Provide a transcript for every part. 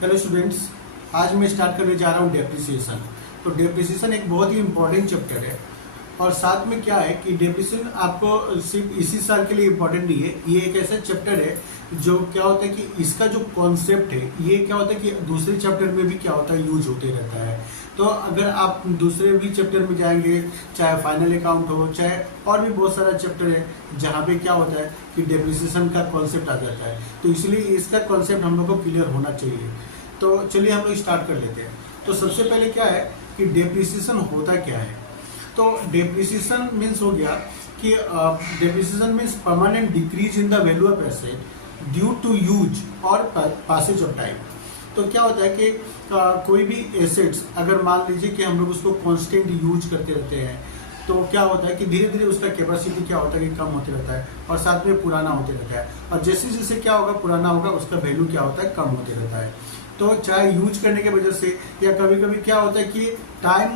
Hello students, आज मैं start करने जा रहा हूँ डेप्रिसिएशन। तो डेप्रिसिएशन एक बहुत ही इम्पोर्टेंट चैप्टर है और साथ में क्या है कि डेप्रिसिएशन आपको सिर्फ इसी साल के लिए इम्पोर्टेंट नहीं है। ये एक ऐसा चैप्टर है जो क्या होता है कि इसका जो कॉन्सेप्ट है ये क्या होता है कि दूसरे चैप्टर में भी क्या होता है यूज होते रहता है। तो अगर आप दूसरे भी चैप्टर में जाएंगे, चाहे फाइनल अकाउंट हो, चाहे और भी बहुत सारा चैप्टर है जहाँ पे क्या होता है कि डेप्रिसिएशन का कॉन्सेप्ट आ जाता है। तो इसलिए इसका कॉन्सेप्ट हम लोग को क्लियर होना चाहिए। तो चलिए हम लोग स्टार्ट कर लेते हैं। तो सबसे पहले क्या है कि डेप्रिसिएशन होता क्या है। तो डेप्रिसिएशन मीन्स हो गया कि depreciation means permanent decrease in the value of asset due to use और पासेज ऑफ टाइम। तो क्या होता है कि कोई भी एसेट्स अगर मान लीजिए कि हम लोग उसको कांस्टेंट यूज करते रहते हैं तो क्या होता है कि धीरे धीरे उसका कैपेसिटी क्या होता है कि कम होते रहता है और साथ में पुराना होते रहता है। और जैसे जैसे क्या होगा पुराना होगा उसका वैल्यू क्या होता है कम होते रहता है। तो चाहे यूज करने की वजह से या कभी कभी क्या होता है कि टाइम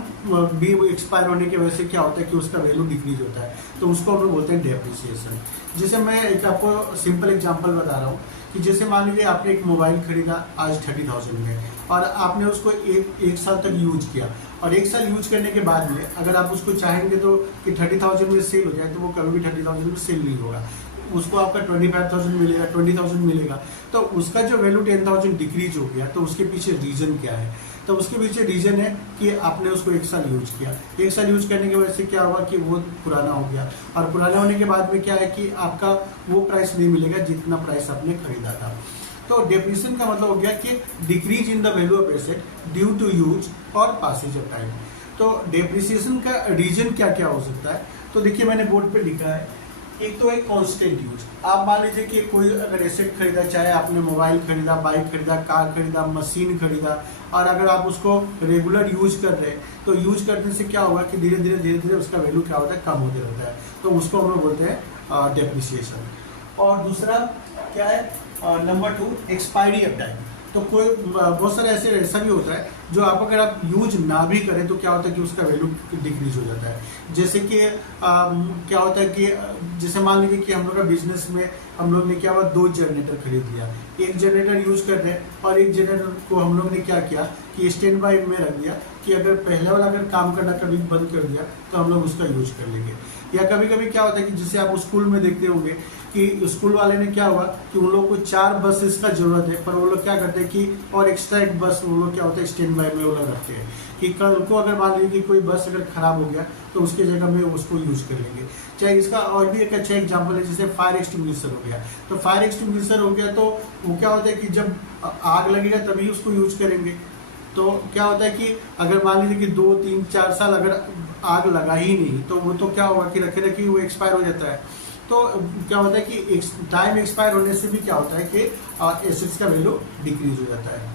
भी एक्सपायर होने की वजह से क्या होता है कि उसका वैल्यू डिक्रीज होता है। तो उसको हम लोग बोलते हैं डेप्रिसिएशन। जैसे मैं एक आपको सिंपल एग्जांपल बता रहा हूँ कि जैसे मान लीजिए आपने एक मोबाइल खरीदा आज 30,000 में और आपने उसको एक साल तक यूज किया और एक साल यूज करने के बाद में अगर आप उसको चाहेंगे तो कि 30,000 में सेल हो जाए तो वो कभी भी 30,000 में सेल नहीं होगा। उसको आपका 25,000 मिलेगा, 20,000 मिलेगा। तो उसका जो वैल्यू 10,000 डिक्रीज हो गया। तो उसके पीछे रीजन क्या है? तो उसके पीछे रीजन है कि आपने उसको एक साल यूज किया। एक साल यूज करने की वजह से क्या हुआ कि वो पुराना हो गया और पुराना होने के बाद में क्या है कि आपका वो प्राइस नहीं मिलेगा जितना प्राइस आपने खरीदा था। तो डेप्रिसिएशन का मतलब हो गया कि decrease in the value of asset due to use और पासेज ऑफ टाइम। तो डेप्रिसिएशन का रीजन क्या क्या हो सकता है? तो देखिए मैंने बोर्ड पे लिखा है। एक तो है कांस्टेंट यूज। आप मान लीजिए कि कोई अगर एसेट खरीदा, चाहे आपने मोबाइल खरीदा, बाइक खरीदा, कार खरीदा, मशीन खरीदा और अगर आप उसको रेगुलर यूज कर रहे हैं तो यूज करने से क्या होगा कि धीरे धीरे उसका वैल्यू क्या होता है कम होते रहता है। तो उसको हम लोग बोलते हैं डेप्रिसिएशन। और दूसरा क्या है नंबर 2 एक्सपायरी ऑफ टाइम। तो कोई बहुत सारे ऐसा भी होता है जो आप अगर आप यूज ना भी करें तो क्या होता है कि उसका वैल्यू डिक्रीज हो जाता है। जैसे कि क्या होता है कि जैसे मान लीजिए कि हम लोग का बिजनेस में हम लोग ने क्या हुआ 2 जनरेटर खरीद लिया। एक जनरेटर यूज कर रहे हैं और एक जनरेटर को हम लोग ने क्या किया कि स्टैंड बाय में रख दिया कि अगर पहले वाला अगर काम करना कभी बंद कर दिया तो हम लोग उसका यूज कर लेंगे। या कभी कभी क्या होता है कि जैसे आप स्कूल में देखते होंगे कि स्कूल वाले ने क्या हुआ कि उन लोग को 4 बसेस का जरूरत है पर वो लोग क्या करते हैं कि और एक्स्ट्रा एक बस वो लोग क्या होता है स्टैंड बाय में वो लोग रखते हैं कि कल को अगर मान लीजिए कि कोई बस अगर खराब हो गया तो उसके जगह में उसको यूज कर लेंगे। चाहे इसका और भी एक अच्छा एग्जाम्पल है जैसे फायर एक्सटिंग्विशर हो गया। तो फायर एक्सटिंग्विशर हो गया तो वो क्या होता है कि जब आग लगेगा तभी उसको यूज करेंगे। तो क्या होता है कि अगर मान लीजिए कि 2, 3, 4 साल अगर आग लगा ही नहीं तो वो तो क्या होगा कि रखे रखे वो एक्सपायर हो जाता है। तो क्या होता है कि टाइम एक्सपायर होने से भी क्या होता है कि एसेट्स का वैल्यू डिक्रीज हो जाता है।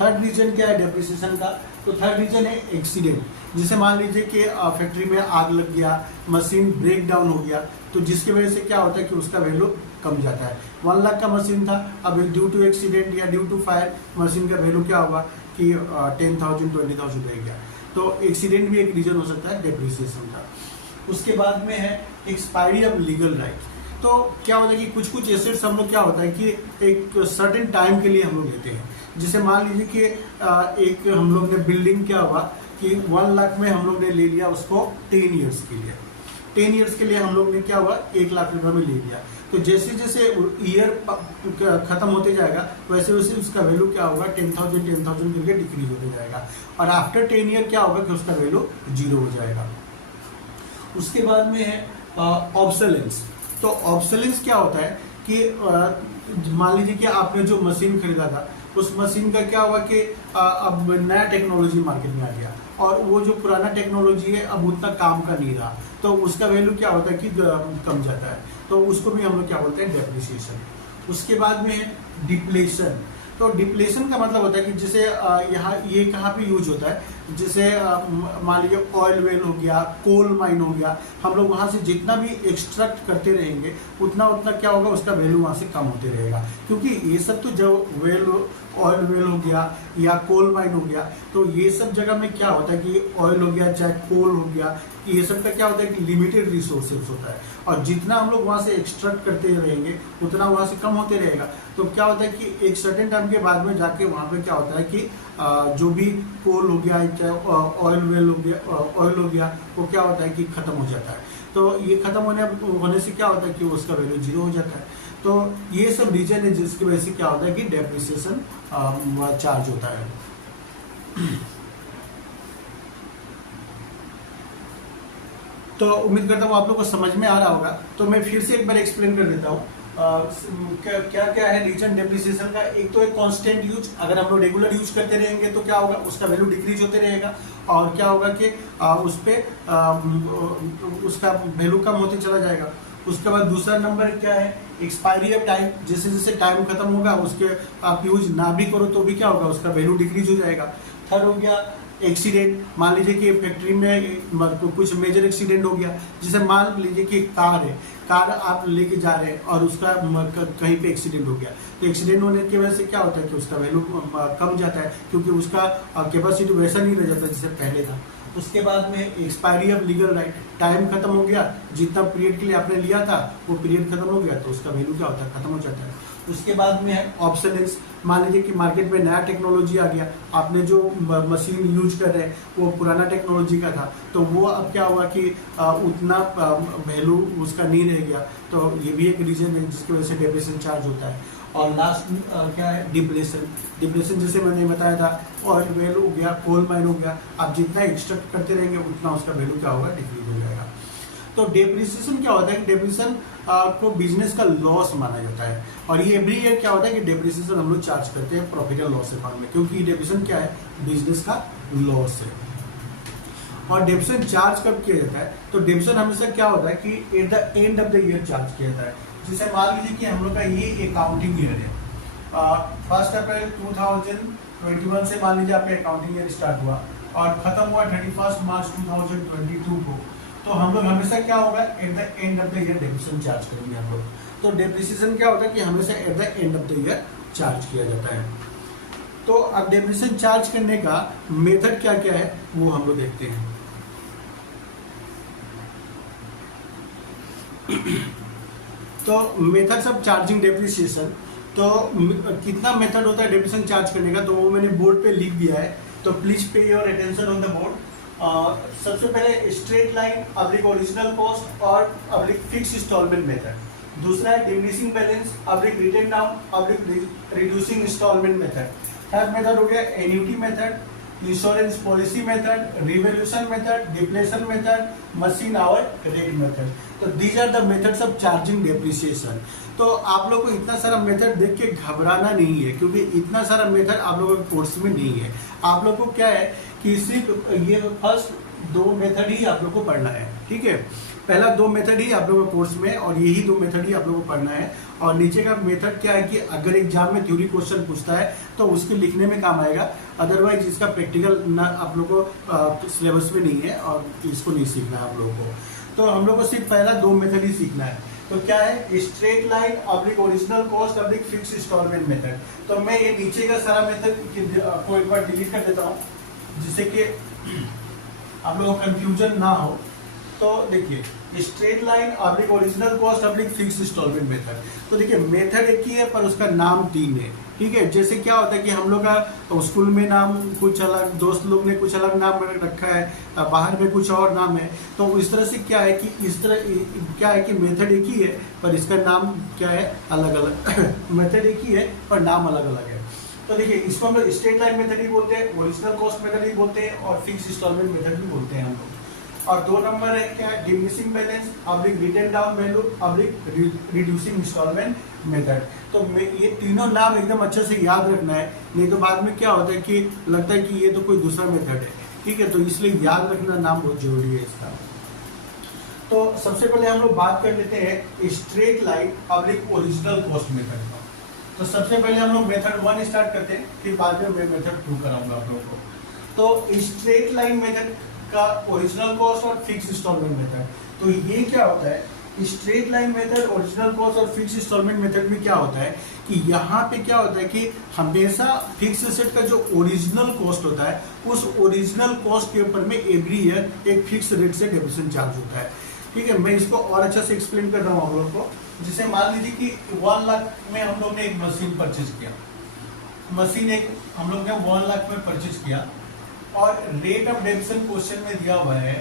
थर्ड रीजन क्या है डेप्रिसिएशन का? तो थर्ड रीजन है एक्सीडेंट। जैसे मान लीजिए कि फैक्ट्री में आग लग गया, मशीन ब्रेक डाउन हो गया तो जिसकी वजह से क्या होता है कि उसका वैल्यू कम जाता है। 1 लाख का मशीन था, अब ड्यू टू एक्सीडेंट या ड्यू टू फायर मशीन का वैल्यू क्या होगा कि 10,000 20,000 रह गया। तो एक्सीडेंट भी एक रीजन हो सकता है डेप्रिसिएशन का। उसके बाद में है एक्सपायरी ऑफ लीगल राइट। तो क्या होता है कि कुछ कुछ एसेट्स हम लोग क्या होता है कि एक सर्टेन टाइम के लिए हम लोग लेते हैं। जैसे मान लीजिए कि एक हम लोग ने बिल्डिंग क्या हुआ कि 1 लाख में हम लोग ने ले लिया उसको 10 ईयर्स के लिए। 10 ईयर्स के लिए हम लोग ने क्या हुआ 1 लाख रुपए में ले लिया। तो जैसे जैसे ईयर खत्म होते जाएगा वैसे वैसे उसका वैल्यू क्या होगा 10,000 करके डिक्रीज होते जाएगा और आफ्टर 10 ईयर क्या होगा कि उसका वैल्यू 0 हो जाएगा। उसके बाद में है ऑब्सोलेंस। तो ऑब्सोलेंस क्या होता है कि मान लीजिए कि आपने जो मशीन खरीदा था उस मशीन का क्या हुआ कि अब नया टेक्नोलॉजी मार्केट में आ गया और वो जो पुराना टेक्नोलॉजी है अब उतना काम का नहीं रहा तो उसका वैल्यू क्या होता है कि कम जाता है। तो उसको भी हम लोग क्या बोलते हैं डेप्रिसिएशन। उसके बाद में है डिप्लेशन। तो डिप्लेशन का मतलब होता है कि जैसे यहाँ ये कहाँ पे यूज होता है, जैसे मान लीजिए ऑयल वेल हो गया, कोल माइन हो गया, हम लोग वहाँ से जितना भी एक्सट्रैक्ट करते रहेंगे उतना उतना क्या होगा उसका वैल्यू वहाँ से कम होते रहेगा। क्योंकि ये सब तो जो ऑयल वेल हो गया या कोल माइन हो गया तो ये सब जगह में क्या होता है कि ऑयल हो गया चाहे कोल हो गया ये सब का क्या होता है कि लिमिटेड रिसोर्सेज होता है, और जितना हम लोग वहाँ से एक्सट्रैक्ट करते रहेंगे उतना वहाँ से कम होते रहेगा। तो क्या होता है कि एक सर्टेन टाइम के बाद में जाके वहाँ पे क्या होता है कि जो भी कोल हो गया, चाहे ऑयल हो गया, वो क्या होता है कि खत्म हो जाता है। तो ये खत्म होने से क्या होता है कि उसका वैल्यू जीरो हो जाता है। तो ये सब रीजन है जिसकी वजह से क्या होता है कि डेप्रिसिएशन चार्ज होता है। तो उम्मीद करता हूँ आप लोग को समझ में आ रहा होगा। तो मैं फिर से एक बार एक्सप्लेन कर देता हूँ क्या क्या है रीजन डेप्रिसिएशन का। एक तो एक कांस्टेंट यूज, अगर हम लोग रेगुलर यूज करते रहेंगे तो क्या होगा, उसका वैल्यू डिक्रीज होते रहेगा, और क्या होगा कि उस पे उसका वैल्यू कम होते चला जाएगा। उसके बाद दूसरा नंबर क्या है, एक्सपायरी ऑफ टाइम, जैसे जैसे टाइम खत्म होगा उसके आप यूज ना भी करो तो भी क्या होगा, उसका वैल्यू डिक्रीज हो जाएगा। थर्ड हो गया एक्सीडेंट, मान लीजिए कि फैक्ट्री में कुछ मेजर एक्सीडेंट हो गया, जैसे मान लीजिए कि कार है, कार आप लेके जा रहे हैं और उसका कहीं पे एक्सीडेंट हो गया, तो एक्सीडेंट होने की वजह से क्या होता है कि उसका वैल्यू कम जाता है, क्योंकि उसका कैपेसिटी वैसा नहीं रह जाता जैसे पहले था। उसके बाद में expiry of legal right, time खत्म हो गया, जितना पीरियड के लिए आपने लिया था वो पीरियड खत्म हो गया, तो उसका वैल्यू क्या होता है, खत्म हो जाता है। उसके बाद में है ऑब्सोलेंस, मान लीजिए कि मार्केट में नया टेक्नोलॉजी आ गया, आपने जो मशीन यूज कर रहे हैं वो पुराना टेक्नोलॉजी का था, तो वो अब क्या हुआ कि उतना वैल्यू उसका नहीं रह गया, तो ये भी एक रीजन है जिसकी वजह से डेप्रिसिएशन चार्ज होता है। और लास्ट क्या है, डिप्लेशन। डिप्लेशन जैसे मैंने बताया था, ऑयल वेल हो गया, कोल माइन हो गया, आप जितना एक्सट्रैक्ट करते रहेंगे उतना उसका वैल्यू क्या होगा, डिक्रीज हो जाएगा। तो डेप्रिसिएशन क्या होता है कि डेप्रिसिएशन को बिजनेस का लॉस माना जाता है, और ये एवरी ईयर क्या होता है कि डेप्रिसिएशन हम लोग चार्ज करते हैं प्रॉफिट एंड लॉस अकाउंट में, क्योंकि डेप्रिसिएशन क्या है, बिजनेस का लॉस है। और डेप्रिसिएशन चार्ज कब किया जाता है, तो डेप्रिसिएशन हमेशा क्या होता है कि at the end of the year charge किया जाता है। जैसे मान लीजिए कि हम लोग का ये अकाउंटिंग ईयर है, 1 अप्रैल 2021 से मान लीजिए आपका अकाउंटिंग ईयर स्टार्ट हुआ और खत्म हुआ 31 मार्च 2022 को, तो हम लोग हमेशा क्या होगा, at the end of the year depreciation charge करेंगे हम लोग। तो डेप्रिसिएशन क्या होता है कि हमेशा at the end of the year charge किया जाता है। तो अब डेप्रिसिएशन चार्ज करने का मेथड क्या क्या है वो हम लोग देखते हैं। तो मेथड्स ऑफ चार्जिंग डेप्रिसिएशन, तो कितना मेथड होता है डेप्रिसिएशन चार्ज करने का, तो वो मैंने बोर्ड पे लिख दिया है, तो please pay your attention on the board. सबसे पहले straight line oblique original cost और अब्लिक फिक्स इंस्टॉलमेंट मेथड। दूसरा है diminishing balance oblique written down oblique reducing instalment method. Third method हो गया annuity method, insurance policy method, revolution method, depletion method, machine hour rate method. तो these are the methods of charging depreciation. तो आप लोग को इतना सारा method देख के घबराना नहीं है, क्योंकि इतना सारा मेथड आप लोगों के कोर्स में नहीं है। आप लोग को क्या है कि सिर्फ ये फर्स्ट 2 मेथड ही आप लोग को पढ़ना है, ठीक है। पहला 2 मेथड ही आप लोगों को कोर्स में, और यही 2 मेथड ही आप लोगों को पढ़ना है। और नीचे का मेथड क्या है कि अगर एग्जाम में थ्योरी क्वेश्चन पूछता है तो उसके लिखने में काम आएगा, अदरवाइज इसका प्रैक्टिकल ना आप लोग को सिलेबस में नहीं है और इसको नहीं सीखना है आप लोगों को। तो हम लोग को सिर्फ पहला 2 मेथड ही सीखना है। तो क्या है, straight line oblique original cost oblique fix instalment method. तो मैं ये नीचे का सारा मेथड को एक बार डिलीट कर देता हूँ, जिससे कि आप लोगों को कंफ्यूजन ना हो। तो देखिए, straight line oblique original cost oblique fix instalment method. तो देखिए मेथड एक ही है पर उसका नाम 3 है, ठीक है। जैसे क्या होता है कि हम लोग का स्कूल में नाम कुछ अलग, दोस्त लोग ने कुछ अलग नाम रखा है, बाहर में कुछ और नाम है। तो इस तरह से क्या है कि इस तरह क्या है कि मेथड एक ही है पर इसका नाम क्या है, अलग अलग मेथड एक ही है पर नाम अलग अलग है। तो देखिए, इसको हम लोग स्ट्रेट लाइन मेथड भी बोलते हैं, ओरिजिनल कॉस्ट मेथड भी बोलते हैं और फिक्स इंस्टॉलमेंट मेथड भी बोलते हैं हम लोग। और 2 नंबर है क्या है, diminishing balance oblique written down value oblique reducing instalment method. तो ये तीनों नाम एकदम अच्छे से याद रखना है, नहीं तो बाद में क्या होता है कि लगता है कि ये तो कोई दूसरा मेथड है, ठीक है। तो इसलिए याद रखना नाम बहुत जरूरी है इसका। तो सबसे पहले हम लोग बात कर लेते हैं straight line oblique original cost method का। तो सबसे पहले हम लोग मेथड 1 स्टार्ट करते हैं, फिर बाद में मैं मेथड 2 कराऊंगा आप लोगों को। तो स्ट्रेट लाइन मेथड का ओरिजिनल कॉस्ट और फिक्स इंस्टॉलमेंट मेथड। तो ये क्या होता है straight line method, original cost और फिक्स इंस्टॉलमेंट मेथड में क्या होता है कि यहाँ पे क्या होता है कि हमेशा फिक्स एसेट का जो ओरिजिनल कॉस्ट होता है उस ओरिजिनल कॉस्ट के ऊपर में एवरी ईयर एक फिक्स रेट से डेप्रिसिएशन चार्ज होता है। ठीक है, मैं इसको और अच्छा से एक्सप्लेन कर रहा हूँ आप लोगों को। जैसे मान लीजिए कि 1 लाख में हम लोग ने एक मशीन परचेज किया, मशीन एक हम लोग ने 1 लाख में परचेज किया और रेट ऑफ डेप्रिसिएशन क्वेश्चन में दिया हुआ है,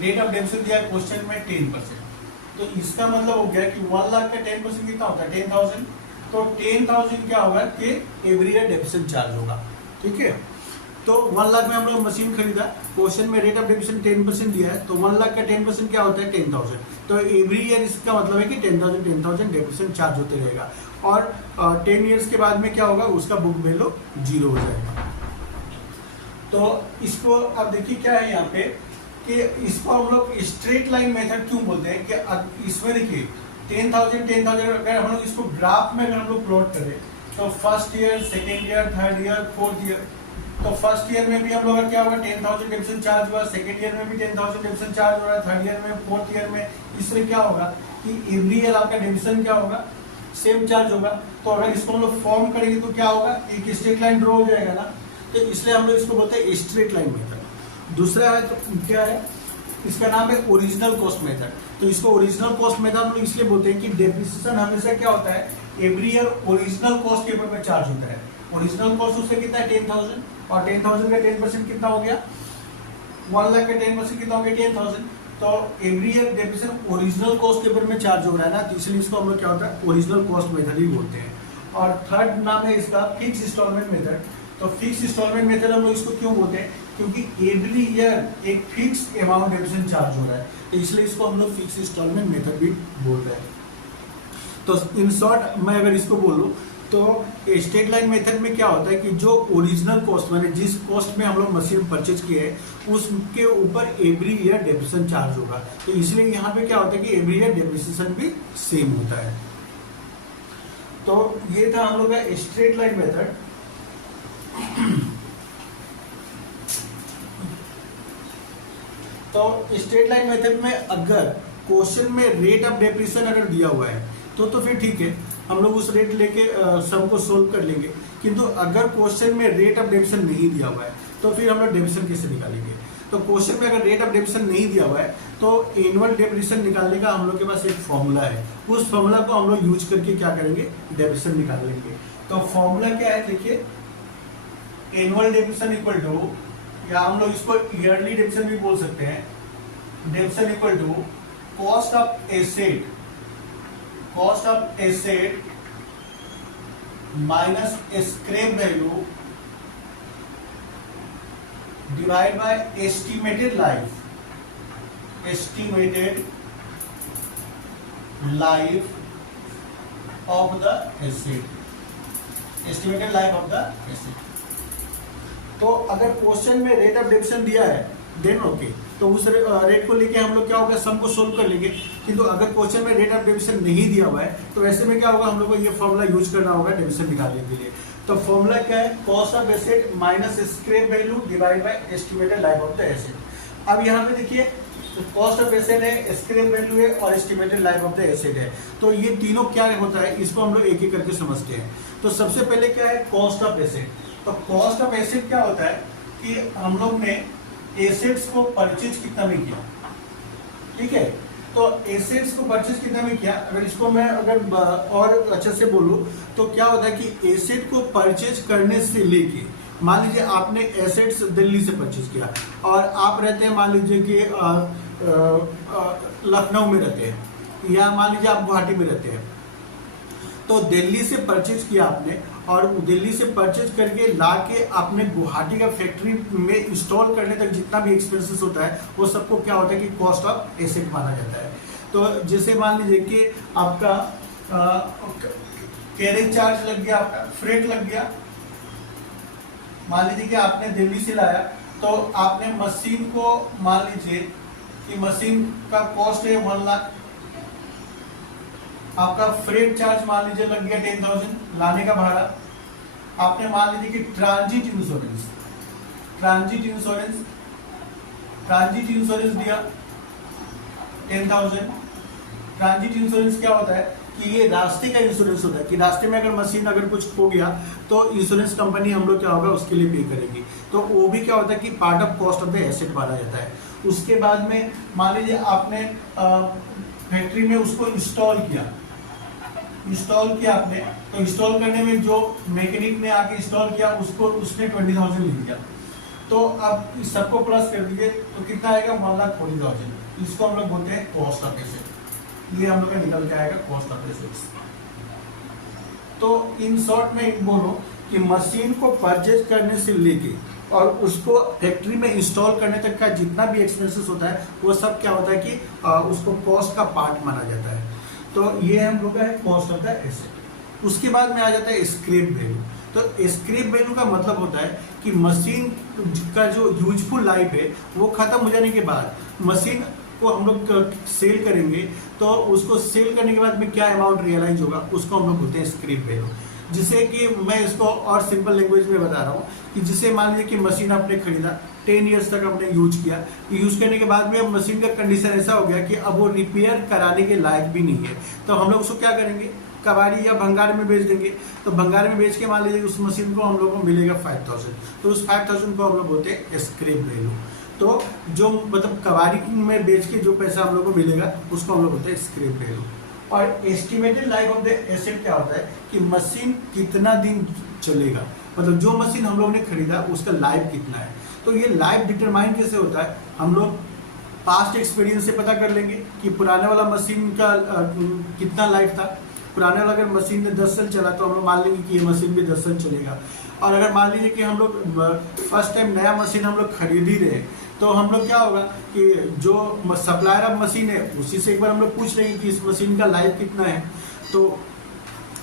रेट ऑफ डेप्रिसिएशन दिया है क्वेश्चन में 10%। तो इसका मतलब हो गया कि 1 लाख का 10% कितना होता है 10,000। तो 10,000 क्या होगा कि एवरी ईयर डेप्रिसिएशन चार्ज होगा। ठीक है, तो 1 लाख में हम लोग मशीन खरीदा, क्वेश्चन में रेट ऑफ डेप्रिसिएशन 10% दिया है, तो 1 लाख का 10% क्या होता है 10,000। तो एवरी ईयर इसका मतलब है कि 10,000 डेप्रिसिएशन चार्ज होते रहेगा और 10 ईयर्स के बाद में क्या होगा, उसका बुक वैल्यू 0 हो जाएगा। तो इसको अब देखिए क्या है यहाँ पे कि इसको हम लोग स्ट्रेट लाइन मेथड क्यों बोलते हैं कि इसमें देखिए 10,000 अगर हम लोग इसको ग्राफ में अगर हम लोग प्लॉट करें तो first year, second year, third year, fourth year, तो फर्स्ट ईयर में भी हम लोग क्या होगा 10,000 डेप्रिसिएशन चार्ज हुआ, सेकेंड ईयर में भी 10,000 डेप्रिसिएशन चार्ज हो रहा है, थर्ड ईयर में, फोर्थ ईयर में। इसमें क्या होगा कि एवरी ईयर आपका डेप्रिसिएशन क्या होगा, सेम चार्ज होगा। तो अगर इसको हम लोग फॉर्म करेंगे तो क्या होगा, एक स्ट्रेट लाइन ड्रॉ हो जाएगा ना, तो इसलिए हम लोग इसको बोलते हैं स्ट्रेट लाइन मेथड। दूसरा है तो क्या है, इसका नाम है ओरिजिनल कॉस्ट मेथड। तो इसको ओरिजिनल कॉस्ट मेथड हम लोग इसलिए बोलते हैं कि डेप्रिसिएशन हमेशा क्या होता है एवरी ईयर ओरिजिनल कॉस्ट के ऊपर में चार्ज होता है। ओरिजिनल कॉस्ट उससे कितना है 10,000 और 10,000 का 10% कितना हो गया, 1 लाख का 10% कितना हो गया 10,000। तो every year depreciation original cost के ऊपर में चार्ज हो रहा है ना, तो इसलिए इसको हम लोग क्या होता है ओरिजिनल कॉस्ट मेथड ही बोलते हैं। और थर्ड नाम है इसका फिक्स इंस्टॉलमेंट मेथड। तो फिक्स इंस्टॉलमेंट मेथड हम लोग इसको क्यों बोलते हैं, क्योंकि एवरी ईयर एक फिक्स अमाउंट डेप्रिसिएशन चार्ज हो रहा है, तो इसलिए इसको हम लोग फिक्स इंस्टॉलमेंट मेथड भी बोल रहे हैं। तो इन शॉर्ट मैं अगर इसको बोलूं तो स्ट्रेट लाइन मेथड में क्या होता है कि जो ओरिजिनल कॉस्ट मैंने जिस कॉस्ट में हम लोग मशीन परचेज किए है उसके ऊपर एवरी ईयर डेप्रिसिएशन चार्ज होगा। तो इसलिए यहाँ पे क्या होता है कि एवरी ईयर डेप्रिसिएशन भी सेम होता है। तो ये था हम लोग का स्ट्रेट लाइन मेथड। तो स्ट्रेट लाइन मेथड में अगर क्वेश्चन में रेट ऑफ डेप्रिसिएशन अगर दिया हुआ है तो फिर ठीक है, हम लोग उस रेट लेके सम को सोल्व कर लेंगे। किंतु अगर क्वेश्चन में रेट ऑफ डेप्रिसिएशन नहीं दिया हुआ है तो फिर हम लोग डेप्रिसिएशन कैसे निकालेंगे। तो क्वेश्चन में अगर रेट ऑफ डेप्रिसिएशन नहीं दिया हुआ है तो एनुअल डेप्रिसिएशन निकालने का हम लोग के पास एक फॉर्मूला है, उस फॉर्मूला को हम लोग यूज करके क्या करेंगे डेप्रिसिएशन निकाल लेंगे। तो फॉर्मूला क्या है देखिए, एनुअल डेप्रिसिएशन इक्वल टू, या हम लोग इसको ईयरली डेप्रिसिएशन भी बोल सकते हैं, depreciation equal to cost of asset, cost of asset minus scrap value divide by estimated life, estimated life of the asset, estimated life of the asset. तो अगर क्वेश्चन में रेट ऑफ डेप्रिसिएशन दिया है then okay, तो उस rate को लेके हम लोग क्या होगा सम को सोल्व कर लेंगे। किंतु अगर क्वेश्चन में रेट ऑफ डेप्रिसिएशन नहीं दिया हुआ है तो ऐसे में क्या होगा, हम लोग को ये फॉर्मूला यूज करना होगा डेप्रिसिएशन निकालने के लिए। तो फॉर्मूला क्या है, cost of asset minus scrap value divide by estimated life of the asset. अब यहाँ पे देखिए कॉस्ट ऑफ एसेट है, स्क्रैप वैल्यू है और estimated life of the asset है। तो ये तीनों क्या होता है इसको हम लोग एक एक करके समझते हैं। तो सबसे पहले क्या है कॉस्ट ऑफ एसेट। तो कॉस्ट ऑफ एसेट क्या होता है कि हम लोग ने एसेट्स को परचेज कितना में किया, ठीक है। तो एसेट्स को परचेज कितना में किया, अगर इसको मैं अगर और अच्छे से बोलूं तो क्या होता है कि एसेट को परचेज करने से लेके, मान लीजिए आपने एसेट्स दिल्ली से परचेज किया और आप रहते हैं मान लीजिए कि लखनऊ में रहते हैं या मान लीजिए आप गुवाहाटी में रहते हैं। तो दिल्ली से परचेज किया आपने और दिल्ली से परचेज करके लाके आपने गुवाहाटी का फैक्ट्री में इंस्टॉल करने तक जितना भी एक्सपेंसेस होता है वो सबको क्या होता है कि कॉस्ट ऑफ एसेट माना जाता है। तो जैसे मान लीजिए कि आपका कैरेज चार्ज लग गया, आपका फ्रेट लग गया। मान लीजिए कि आपने दिल्ली से लाया तो आपने मशीन को, मान लीजिए कि मशीन का कॉस्ट है 1 लाख, आपका फ्रेट चार्ज मान लीजिए लग गया 10,000 लाने का भाड़ा। आपने मान लीजिए कि ट्रांजिट इंश्योरेंस दिया 10,000। ट्रांजिट इंश्योरेंस क्या होता है कि ये रास्ते का इंश्योरेंस होता है कि रास्ते में अगर मशीन अगर कुछ खो गया तो इंश्योरेंस कंपनी हम लोग क्या होगा उसके लिए पे करेगी। तो वो भी क्या होता है कि part of cost of the asset माना जाता है। उसके बाद में मान लीजिए आपने फैक्ट्री में उसको इंस्टॉल किया आपने, तो इंस्टॉल करने में जो मैकेनिक ने आके इंस्टॉल किया उसको उसने 20,000 लिख दिया, तो अब इस सबको प्लस कर दीजिए तो कितना आएगा 1,40,000। इसको हम लोग बोलते हैं कॉस्ट ऑफ एसेट। ये हम लोग का निकल के आएगा कॉस्ट ऑफ एसेट्स। तो इन शॉर्ट में बोलो कि मशीन को परचेज करने से लेके और उसको फैक्ट्री में इंस्टॉल करने तक का जितना भी एक्सपेंसेस होता है वो सब क्या होता है कि उसको कॉस्ट का पार्ट माना जाता है। तो ये हम लोग का है कॉस्ट ऑफ द एसेट। उसके बाद में आ जाता है स्क्रैप वैल्यू। तो स्क्रैप वैल्यू का मतलब होता है कि मशीन का जो यूजफुल लाइफ है वो खत्म हो जाने के बाद मशीन को हम लोग सेल करेंगे, तो उसको सेल करने के बाद में क्या अमाउंट रियलाइज होगा उसको हम लोग बोलते हैं स्क्रैप वैल्यू। जिसे कि मैं इसको और सिंपल लैंग्वेज में बता रहा हूँ कि जिसे मान लीजिए कि मशीन आपने खरीदा 10 ईयर्स तक आपने यूज किया, यूज करने के बाद में अब मशीन का कंडीशन ऐसा हो गया कि अब वो रिपेयर कराने के लायक भी नहीं है, तो हम लोग उसको क्या करेंगे कबाड़ी या भंगार में बेच देंगे। तो भंगार में बेच के मान लीजिए उस मशीन को हम लोग को मिलेगा 5,000, तो उस 5,000 को हम लोग बोलते हैं स्क्रैप वैल्यू। तो जो मतलब कबाड़ी में बेच के जो पैसा हम लोग को मिलेगा उसको हम लोग बोलते हैं स्क्रैप वैल्यू। और estimated life of the asset क्या होता है कि मशीन कितना दिन चलेगा, मतलब जो मशीन हम लोग ने खरीदा उसका लाइफ कितना है। तो ये लाइफ डिटरमाइन कैसे होता है, हम लोग पास्ट एक्सपीरियंस से पता कर लेंगे कि पुराने वाला मशीन का कितना लाइफ था। पुराने वाला अगर मशीन ने 10 साल चला तो हम लोग मान लेंगे कि ये मशीन भी 10 साल चलेगा। और अगर मान लीजिए कि हम लोग फर्स्ट टाइम नया मशीन हम लोग खरीद ही रहे, तो हम लोग क्या होगा कि जो सप्लायर ऑफ मशीन है उसी से एक बार हम लोग पूछ लेंगे कि इस मशीन का लाइफ कितना है। तो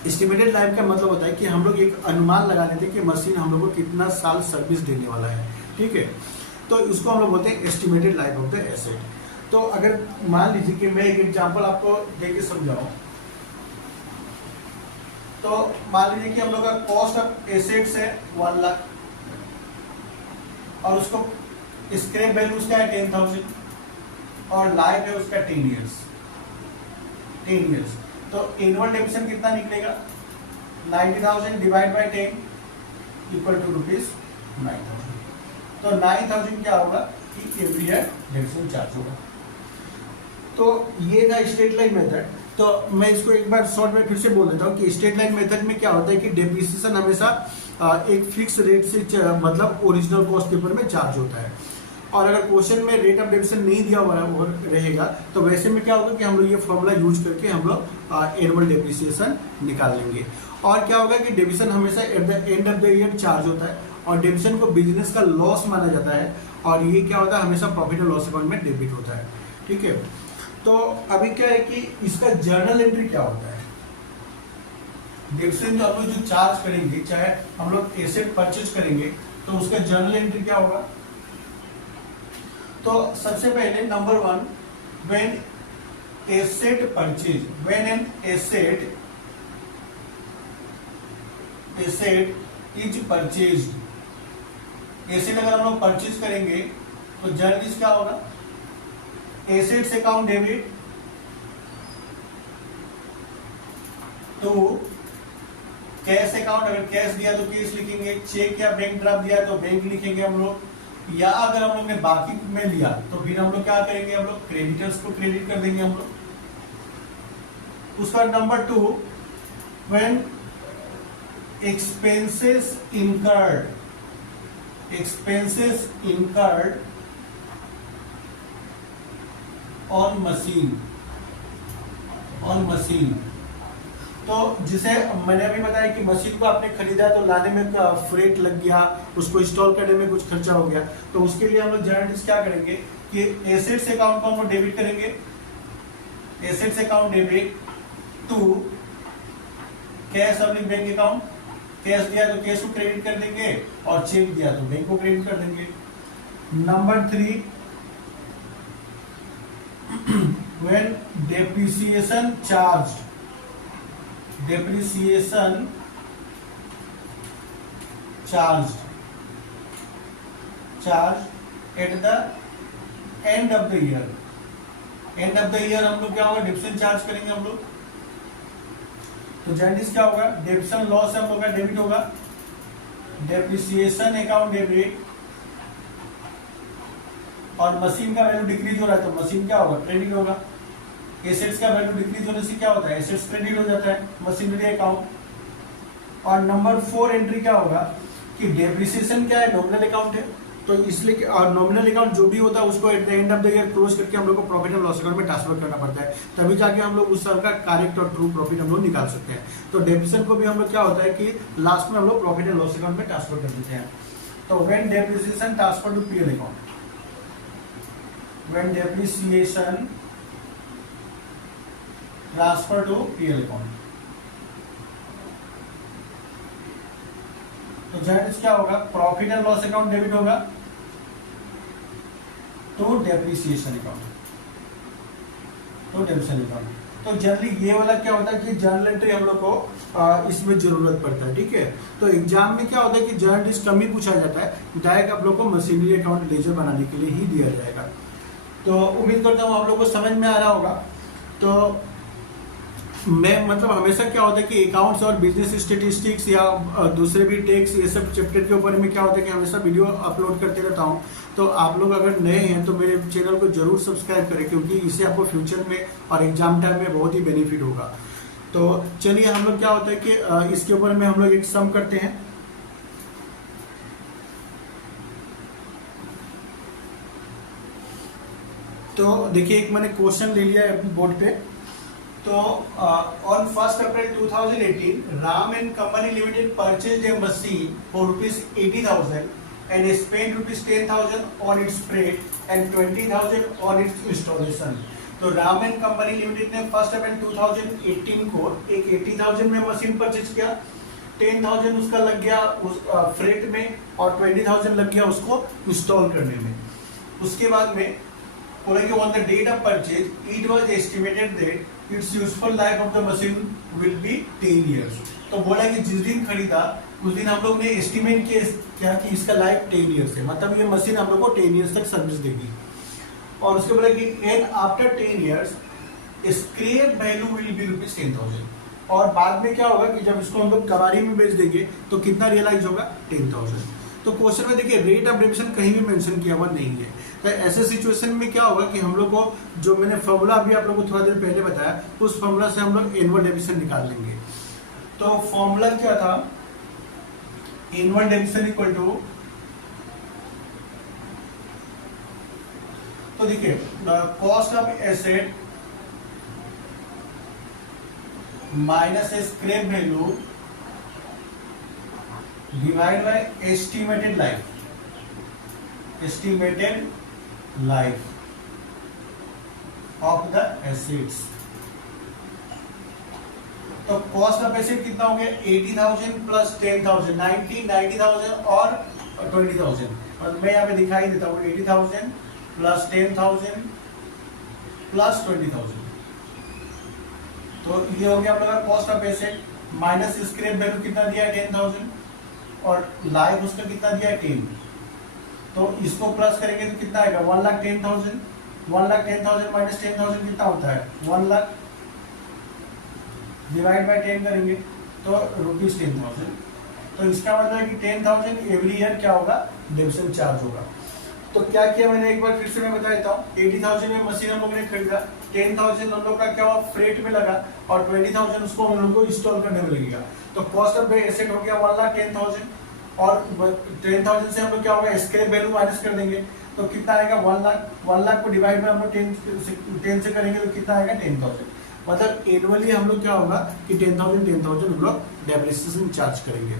एस्टिमेटेड लाइफ का मतलब होता है कि हम लोग एक अनुमान लगा लेते हैं कि मशीन हम लोग को कितना साल सर्विस देने वाला है, ठीक है। तो उसको हम लोग बोलते हैं estimated life of the asset. तो अगर मान लीजिए कि मैं एक एग्जांपल आपको देके समझाऊं, तो मान लीजिए कि हम लोग का कॉस्ट ऑफ एसेट्स है 1 लाख और उसको स्क्रैप वैल्यू उसका है 10,000 और लाइफ है उसका 10 ईयर्स। तो एनुअल डेप्रिसिएशन कितना निकलेगा 90,000 डिवाइड बाय 10 इक्वल टू ₹9,000। तो 9,000 क्या होगा कि एवरी ईयर डेप्रिसिएशन चार्ज होगा। तो ये था स्ट्रेट लाइन मेथड। तो मैं इसको एक बार शॉर्ट में फिर से बोल देता हूँ कि स्ट्रेट लाइन मेथड में क्या होता है कि डेप्रिसिएशन हमेशा एक फिक्स रेट से मतलब ओरिजिनल कॉस्ट के ऊपर में चार्ज होता है। और अगर क्वेश्चन में रेट ऑफ डेप्रिसिएशन नहीं दिया हुआ रहेगा तो वैसे में क्या होगा कि हम लोग ये फॉर्मूला यूज करके हम लोग एनुअल डेप्रिसिएशन निकाल लेंगे। और क्या होगा कि डेप्रिसिएशन हमेशा at the end of the year charge होता है और डेप्रिसिएशन को बिजनेस का लॉस माना जाता है और ये क्या होता है हमेशा प्रॉफिट और लॉस अकाउंट में डेबिट होता है, ठीक है। तो अभी क्या है कि इसका जर्नल एंट्री क्या होता है, डेप्रिसिएशन जो हम लोग जो चार्ज करेंगे चाहे हम लोग एसेट परचेज करेंगे तो उसका जर्नल एंट्री क्या होगा। तो सबसे पहले number 1, when asset purchase, when an asset is purchased, asset अगर हम लोग परचेज करेंगे तो जर्नल क्या होगा assets account debit to cash account. अगर कैश दिया तो कैश लिखेंगे, चेक या बैंक ड्राफ्ट दिया तो बैंक लिखेंगे हम लोग, या अगर हम लोग ने बाकी में लिया तो फिर हम लोग क्या करेंगे हम लोग क्रेडिटर्स को क्रेडिट कर देंगे हम लोग। उसका number 2, when expenses incurred on machine। तो जिसे मैंने अभी बताया कि मशीन को आपने खरीदा तो लाने में फ्रेट लग गया, उसको इंस्टॉल करने में कुछ खर्चा हो गया, तो उसके लिए हम लोग जर्नल क्या करेंगे कि एसेट्स अकाउंट को हम लोग डेबिट करेंगे, assets account debit to cash अपनी बैंक अकाउंट। कैश दिया तो कैश को क्रेडिट कर देंगे और चेक दिया तो बैंक को क्रेडिट कर देंगे। Number 3, when depreciation charge at the end of the year, end of the year हम लोग क्या होगा, डेप्रिसिएशन चार्ज करेंगे हम लोग। तो जनरली क्या होगा, डेप्रिसिएशन लॉस हम लोग का डेबिट होगा, डेप्रिसिएशन अकाउंट डेबिट, और मशीन का वैल्यू डिक्रीज हो रहा है तो मशीन क्या होगा, क्रेडिट होगा। एसेट्स का वैल्यू डिक्रीज होने से क्या होता है, एसेट्स क्रेडिट हो जाता है, मशीनरी अकाउंट। और नंबर 4 एंट्री क्या होगा कि डेप्रिसिएशन क्या है, नॉमिनल अकाउंट है, तो इसलिए और नॉमिनल अकाउंट जो भी होता है उसको at the end of the year close करके हम लोग को प्रॉफिट एंड लॉस अकाउंट में ट्रांसफर करना पड़ता है, तभी जाके हम लोग उस साल का करेक्ट और ट्रू प्रॉफिट हम लोग निकाल सकते हैं। तो डेप्रिसिएशन को भी हम लोग क्या होता है कि लास्ट में हम लोग प्रॉफिट एंड लॉस अकाउंट में ट्रांसफर कर देते हैं। तो when depreciation transfer to PL account, when depreciation transfer to PL account, तो जनरली क्या होगा, profit and loss account debit होगा तो डेप्रिसिएशन अकाउंट, तो डेप्रिसिएशन अकाउंट। तो जनरली ये वाला क्या होता है कि जर्नल एंट्री हम लोग को इसमें जरूरत पड़ता है, ठीक है। तो एग्जाम में क्या होता है कि जर्नल एंट्रीज कम ही पूछा जाता है, डायरेक्ट आप लोग को मशीनरी अकाउंट लेजर बनाने के लिए ही दिया जाएगा। तो उम्मीद करता हूँ आप लोग को समझ में आ रहा होगा। तो मैं मतलब हमेशा क्या होता है कि अकाउंट्स और बिजनेस स्टेटिस्टिक्स या दूसरे भी टैक्स ये सब चैप्टर के ऊपर में क्या होता है कि हमेशा वीडियो अपलोड करते रहता हूँ। तो आप लोग अगर नए हैं तो मेरे चैनल को जरूर सब्सक्राइब करें, क्योंकि इससे आपको फ्यूचर में और एग्जाम टाइम में बहुत ही बेनिफिट होगा। तो चलिए हम लोग क्या होता है कि इसके ऊपर में हम लोग एक सम करते हैं। तो देखिए एक मैंने क्वेश्चन ले लिया है बोर्ड पे। तो on 1 April 2018 Ram and company limited purchased A machine for ₹80,000 and spent ₹10,000 on its freight and ₹20,000 on its installation। तो राम एंड कंपनी लिमिटेड ने 1 अप्रैल 2018 को एक 80,000 में मशीन परचेज किया, 10,000 उसका लग गया उस फ्रेट में और 20,000 लग गया उसको इंस्टॉल करने में। उसके बाद में बोला कि on the date of purchase it was estimated that its useful life of the machine will be 10 years। तो बोला कि जिस दिन खरीदा उस दिन हम लोग ने एस्टिमेट किया कि इसका लाइफ 10 years है, मतलब ये मशीन हम लोग को 10 years तक सर्विस देगी। और उसके बोला कि and after 10 years scrap value will be ₹10,000। और बाद में क्या होगा कि जब इसको हम लोग कबाड़ी में बेच देंगे तो कितना रियलाइज होगा, 10,000। तो क्वेश्चन में देखिए रेट ऑफ डेप्रिसिएशन कहीं भी मेंशन किया हुआ नहीं है। तो ऐसे सिचुएशन में क्या होगा कि हम लोग को जो मैंने फॉर्मूला अभी आप लोग को थोड़ा देर पहले बताया उस फॉर्मूला से हम लोग एनुअल डेप्रिसिएशन निकाल लेंगे। तो फॉर्मूला क्या था, एनुअल डेप्रिसिएशन इक्वल टू, तो देखिए cost of asset minus scrap value divide by estimated life, estimated life of the assets। तो कॉस्ट ऑफ एसेट कितना हो गया, 80,000 प्लस 10,000, 90,000 और 20,000। और मैं यहाँ पे दिखाई देता हूँ 80,000 प्लस 10,000 प्लस 20,000। तो ये हो गया अपना cost of asset minus scrap value कितना दिया है 10,000 और लाइफ उसका कितना दिया है 10। तो इसको प्लस करेंगे तो कितना आएगा 1,10,000। 1,10,000 माइनस 10,000 कितना होता है 1 लाख, डिवाइड बाय 10 करेंगे तो ₹10,000। तो इसका मतलब है कि 10,000 एवरी ईयर क्या होगा, डेप्रिसिएशन चार्ज होगा। तो क्या किया मैंने एक बार फिर से मैं बता देता हूँ। 80,000 में मशीन हम लोग ने खरीदा, 10,000 हम लोग का क्या हुआ फ्रेट में लगा और 20,000 उसको हम लोग को इंस्टॉल करने में लगेगा। तो कॉस्ट ऑफ एसेट हो गया 1,10,000 और 10,000 से हम लोग क्या होगा स्क्रैप वैल्यू माइनस कर देंगे तो कितना आएगा 1 लाख। 1 लाख को डिवाइड में हम लोग 10 से करेंगे तो कितना आएगा 10,000। मतलब एनुअली हम लोग क्या होगा कि 10,000 हम लोग डेप्रिसिएशन चार्ज करेंगे।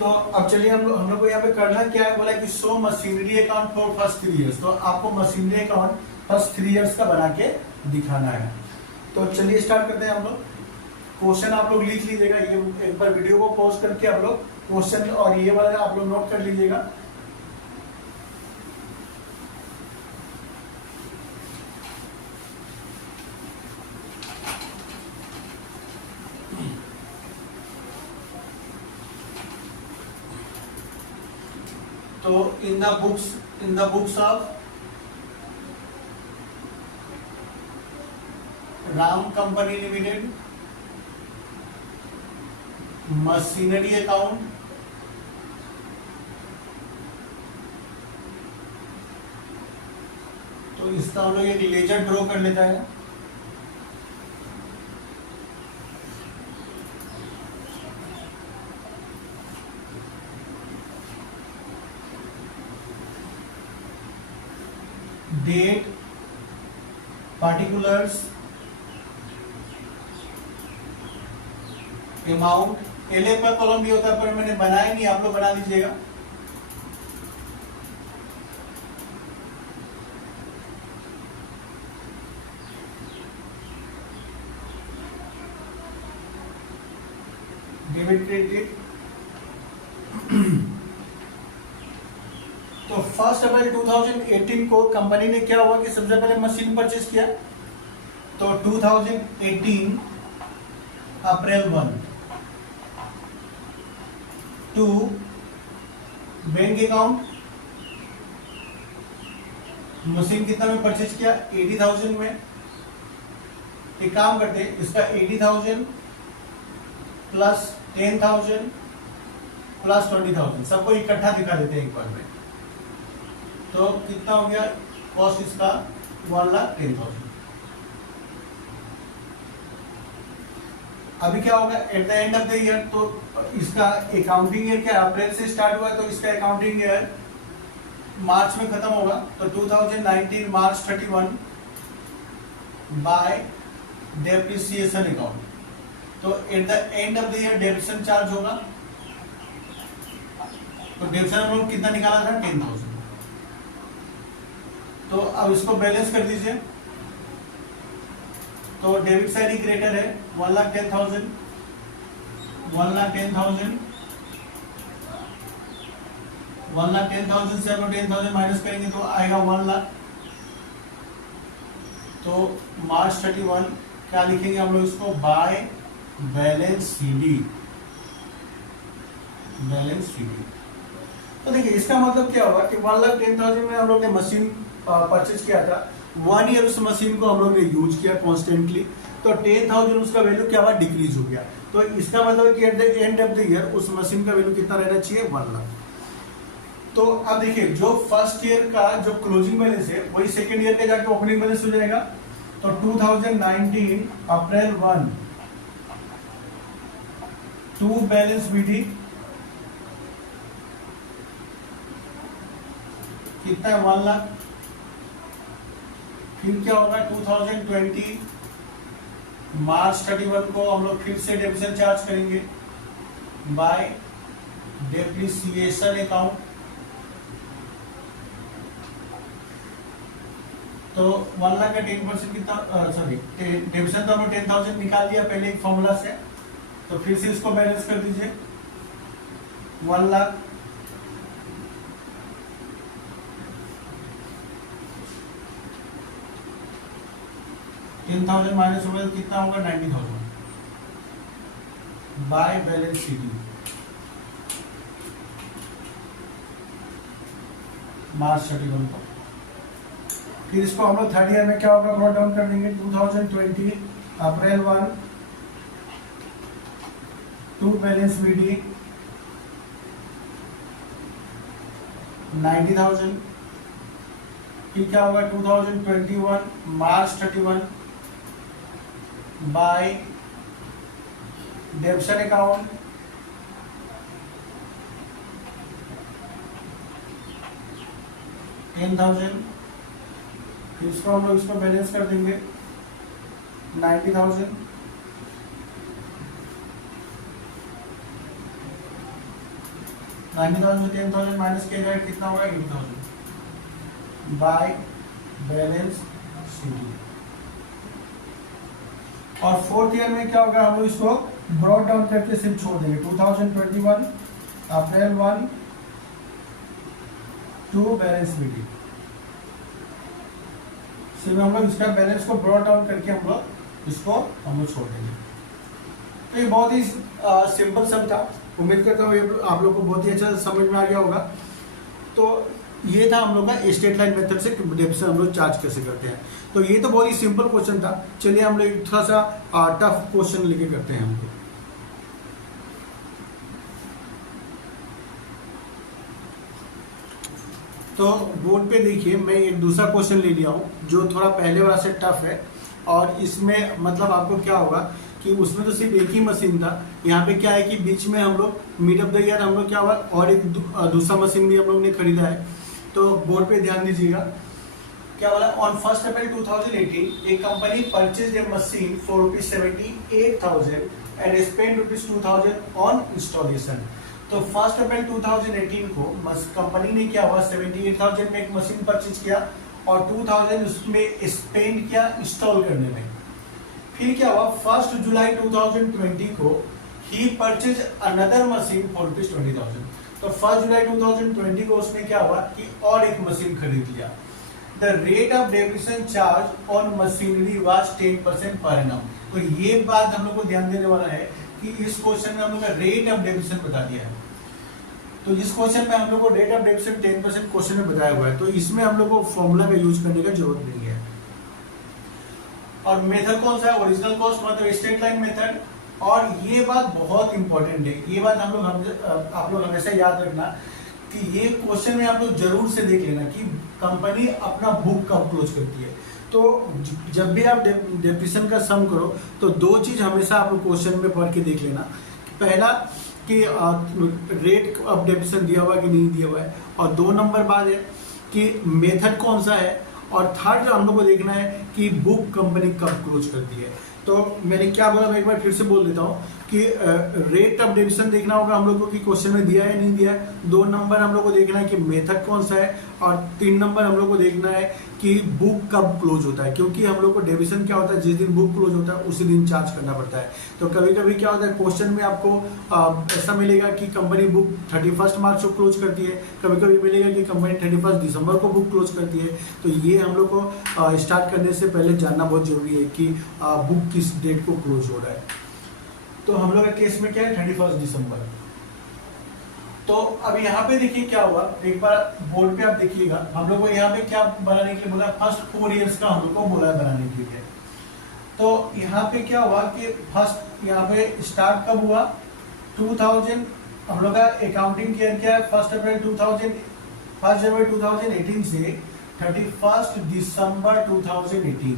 तो अब चलिए हम लोग को यहाँ पे करना क्या है, बोला कि show machinery account for first 3 years। तो आपको मशीनरी अकाउंट फर्स्ट 3 years का बना के दिखाना है। तो चलिए स्टार्ट करते हैं हम लोग। क्वेश्चन आप लोग लिख लीजिएगा, ये एक बार वीडियो को पॉज करके आप लोग क्वेश्चन और ये वाला आप लोग नोट कर लीजिएगा। तो in the books of Ram company limited machinery account, तो इसका हम लोग एक लेजर ड्रॉ कर लेता है। डेट, पार्टिकुलर्स, अमाउंट, एलएफ का कॉलम भी होता है पर मैंने बनाया नहीं, आप लोग बना लीजिएगा। Debit credit. तो 1 अप्रैल 2018 को कंपनी ने क्या हुआ कि सबसे पहले मशीन परचेज किया, तो 2018 अप्रैल 1 टू बैंक अकाउंट, मशीन कितना में परचेज किया 80,000 में। एक काम करते हैं, इसका 80,000 प्लस 10,000 प्लस 20,000 सबको इकट्ठा दिखा देते हैं एक बार में। तो कितना हो गया कॉस्ट इसका 1,10,000। अभी क्या होगा at the end of the year, तो इसका अकाउंटिंग ईयर क्या अप्रैल से स्टार्ट हुआ है, तो इसका अकाउंटिंग ईयर मार्च में खत्म होगा, तो 2019 मार्च 31 बाय डेप्रिसिएशन अकाउंट। तो at the end of the year depreciation charge होगा, तो डेप्रिसिएशन हम लोग कितना निकाला था 10,000। तो अब इसको बैलेंस कर दीजिए, तो डेबिट साइड ही ग्रेटर है 1,10,000, 1,10,000, 1,10,000 से हम 10,000 माइनस करेंगे तो आएगा 1,00,000। तो मार्च 31 क्या लिखेंगे हम लोग इसको by balance CD, balance CD. तो देखिए इसका मतलब क्या होगा कि 1,10,000 में हम लोग ने मशीन परचेज किया था, 1 ईयर उस मशीन को हम लोग ने यूज किया कॉन्स्टेंटली, तो 10,000 उसका वैल्यू क्या हुआ डिक्रीज हो गया। तो इसका मतलब है कि at the end of the year उस मशीन का वैल्यू कितना रहना चाहिए 1,00,000। तो अब देखिए जो फर्स्ट ईयर का जो क्लोजिंग बैलेंस है वही सेकेंड ईयर का जाके ओपनिंग बैलेंस हो जाएगा। तो 2019 अप्रैल 1 टू बैलेंस बीडी कितना है 1,00,000। फिर क्या होगा 2020 मार्च 31 को हम लोग फिर से डेप्रिसिएशन चार्ज करेंगे बाय डेप्रिसिएशन अकाउंट। तो 1,00,000 का 10% कितना, सॉरी डेप्रिसिएशन तो हमने 10,000 निकाल दिया पहले एक फॉर्मूला से, तो फिर से इसको बैलेंस कर दीजिए 1,00,000 10,000 माइनस होगा तो कितना होगा 90,000 बाय बैलेंस सीडी मार्च 31 को। फिर इसको हम लोग थर्ड ईयर में क्या होगा ब्रॉट डाउन कर देंगे 2020 अप्रैल 1 टू बैलेंस बीडी 90,000। फिर क्या होगा 2021 मार्च 31 बाय डेप्शन अकाउंट 10,000। फिर इसको हम लोग इसको बैलेंस कर देंगे 90,000। 90,000 से 10,000 माइनस किया जाए कितना होगा 8,000 बाय बैलेंस सीडी। और फोर्थ ईयर में क्या होगा हम लोग इसको ब्रॉट डाउन करके सिर्फ छोड़ देंगे 2021 अप्रैल 1 टू बैलेंस बीडी। सिर्फ हम लोग इसका बैलेंस को ब्रॉट डाउन करके हम लोग इसको हम लोग छोड़ देंगे। तो ये बहुत ही सिंपल सम था, उम्मीद करता हूँ आप लोग को बहुत ही अच्छा समझ में आ गया होगा। तो ये था हम लोग का स्ट्रेट लाइन मेथड से डेप्रिसिएशन हम लोग चार्ज कैसे करते हैं। तो ये तो बहुत ही सिंपल क्वेश्चन था। चलिए हम लोग थोड़ा सा टफ क्वेश्चन लेके करते हैं हम लोग। तो बोर्ड पे देखिए मैं एक दूसरा क्वेश्चन ले लिया हूँ जो थोड़ा पहले वाला से टफ है, और इसमें मतलब आपको क्या होगा कि उसमें तो सिर्फ एक ही मशीन था। यहाँ पे क्या है कि बीच में हम लोग मिड ऑफ द ईयर हम लोग क्या हुआ और एक दूसरा मशीन भी हम लोग ने खरीदा है। तो बोर्ड पे ध्यान दीजिएगा क्या बोला, on 1 April 2018 A company purchase a machine for ₹78,000 and spend ₹2,000 on installation. तो 1 अप्रैल 2018 को कंपनी ने क्या हुआ 78,000 में एक मशीन परचेज किया और 2,000 उसमें स्पेंड किया इंस्टॉल करने में। फिर क्या हुआ 1 जुलाई 2020 को ही परचेज अनदर मशीन फॉर ₹20,000। तो 1 जुलाई 2020 को उसने क्या हुआ कि और एक मशीन खरीद लिया। The rate of depreciation charge on machinery was 10% per annum. तो ये बात हम लोग को ध्यान देने वाला है कि इस क्वेश्चन में हम लोग का रेट ऑफ डेप्रिसिएशन बता दिया है। तो इस क्वेश्चन में हम लोग को रेट ऑफ डेप्रिसिएशन 10% क्वेश्चन में बताया हुआ है, तो इसमें हम लोग को फॉर्मूला का यूज करने का जरूरत नहीं है। और मेथड कौन सा है, ओरिजिनल कॉस्ट मतलब स्ट्रेट लाइन मेथड। और ये बात बहुत इंपॉर्टेंट है, ये बात आप लोग हमेशा याद रखना कि ये क्वेश्चन में आप लोग जरूर से देख लेना कि कंपनी अपना बुक कब क्लोज करती है। तो जब भी आप डेप्रिसिएशन का सम करो तो दो चीज हमेशा आप लोग क्वेश्चन में पढ़ के देख लेना। पहला कि रेट ऑफ डेप्रिसिएशन दिया हुआ है कि नहीं दिया हुआ है, और 2 नंबर बात है कि मेथड कौन सा है, और थर्ड जो हम लोग को देखना है कि बुक कंपनी कब क्लोज करती है। तो मैंने क्या बोला, मैं एक बार फिर से बोल देता हूँ कि रेट ऑफ डेप्रिसिएशन देखना होगा हम लोग को कि क्वेश्चन में दिया है नहीं दिया है। 2 नंबर हम लोग को देखना है कि मेथड कौन सा है, और 3 नंबर हम लोग को देखना है कि बुक कब क्लोज होता है, क्योंकि हम लोग को डेप्रिसिएशन क्या होता है जिस दिन बुक क्लोज होता है उसी दिन चार्ज करना पड़ता है। तो कभी कभी क्या होता है क्वेश्चन में आपको ऐसा मिलेगा कि कंपनी बुक 31 मार्च को क्लोज करती है, कभी कभी मिलेगा कि कंपनी 31 दिसंबर को बुक क्लोज करती है। तो ये हम लोग को स्टार्ट करने से पहले जानना बहुत जरूरी है कि बुक किस डेट को क्लोज हो रहा है। तो हम लोग का केस में क्या है 31 दिसंबर। तो अब यहाँ पे देखिए क्या हुआ, एक बार बोर्ड पे आप देखिएगा हम लोग को यहाँ पे क्या बनाने के लिए बोला, फर्स्ट 4 इयर्स का हम लोग को बोला बनाने के लिए। तो यहाँ पे क्या हुआ कि फर्स्ट यहाँ पे स्टार्ट कब हुआ 2000, हम लोग का अकाउंटिंग ईयर क्या है 1 अप्रैल 2000, 1 जनवरी 2018 से 31 दिसंबर 2018,